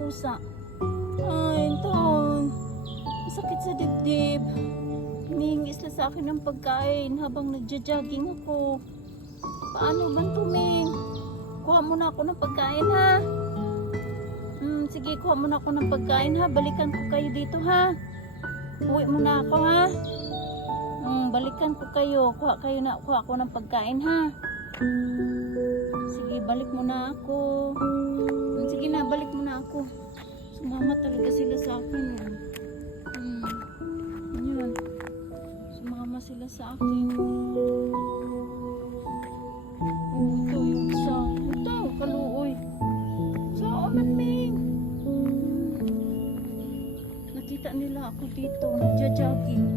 pusa. Ay, taon. Masakit sa dibdib. Humihingi sila sa akin ng pagkain habang nagja-jogging ako. Paano ba to, Ming? Kuha muna ako ng pagkain, ha? Sige, kuha muna ako ng pagkain, ha? Balikan ko kayo dito, ha? Uwi muna ako, ha? Balikan ko kayo. Kuha ako ng pagkain, ha? Sige, balik muna ako. Sige na, balik muna ako. Sumama talaga sila sa akin. Yun. Sumama sila sa akin. Ito yung isa. Ito, kaluoy. Saan man, Ming? Nakita nila ako dito. Nagja-jogging.